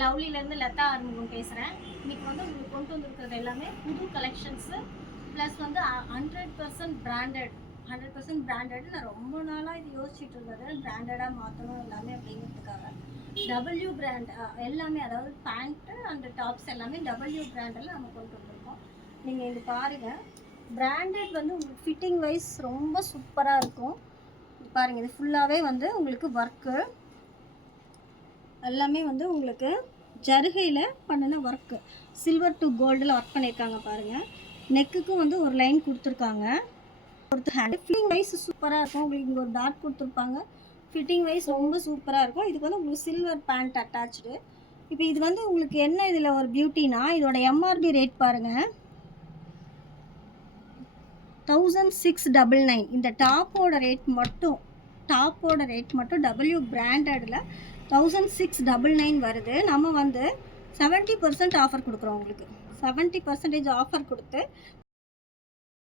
லவ்லிலேருந்து லதா ஆறுமுகம் பேசுகிறேன். இன்றைக்கி வந்து உங்களுக்கு கொண்டு வந்திருக்கிறது எல்லாமே புது கலெக்ஷன்ஸு ப்ளஸ் வந்து 100% பிராண்டட் 100% பிராண்டட். நான் ரொம்ப நாளாக இது யோசிச்சுட்டு இருந்தது, பிராண்டடாக மாற்றணும் எல்லாமே அப்படிங்கிறதுக்காக. டபிள்யூ பிராண்ட் எல்லாமே, அதாவது பேண்ட்டு அண்ட் டாப்ஸ் எல்லாமே டபிள்யூ பிராண்டில் நம்ம கொண்டு வந்திருக்கோம். நீங்கள் இது பாருங்கள், பிராண்டட் வந்து உங்களுக்கு ஃபிட்டிங் வைஸ் ரொம்ப சூப்பராக இருக்கும். பாருங்கள், இது ஃபுல்லாகவே வந்து உங்களுக்கு ஒர்க்கு எல்லாமே வந்து உங்களுக்கு ஜருகையில் பண்ணின ஒர்க்கு, சில்வர் டு கோல்டில் ஒர்க் பண்ணியிருக்காங்க பாருங்கள். நெக்குக்கும் வந்து ஒரு லைன் கொடுத்துருக்காங்க. ஹேண்ட் ஃபிட்டிங் வைஸ் சூப்பராக இருக்கும். உங்களுக்கு இங்கே ஒரு டாட் கொடுத்துருப்பாங்க. ஃபிட்டிங் வைஸ் ரொம்ப சூப்பராக இருக்கும். இதுக்கு வந்து உங்களுக்கு சில்வர் பேண்ட் அட்டாச்சு. இப்போ இது வந்து உங்களுக்கு என்ன இதில் ஒரு பியூட்டினா, இதோட எம்ஆர்பி ரேட் பாருங்கள், 1699. இந்த டாப்போட ரேட் மட்டும் டபிள்யூ பிராண்டடில் 1699 வருது. நம்ம வந்து 70% ஆஃபர் கொடுக்குறோம். உங்களுக்கு 70% ஆஃபர் கொடுத்து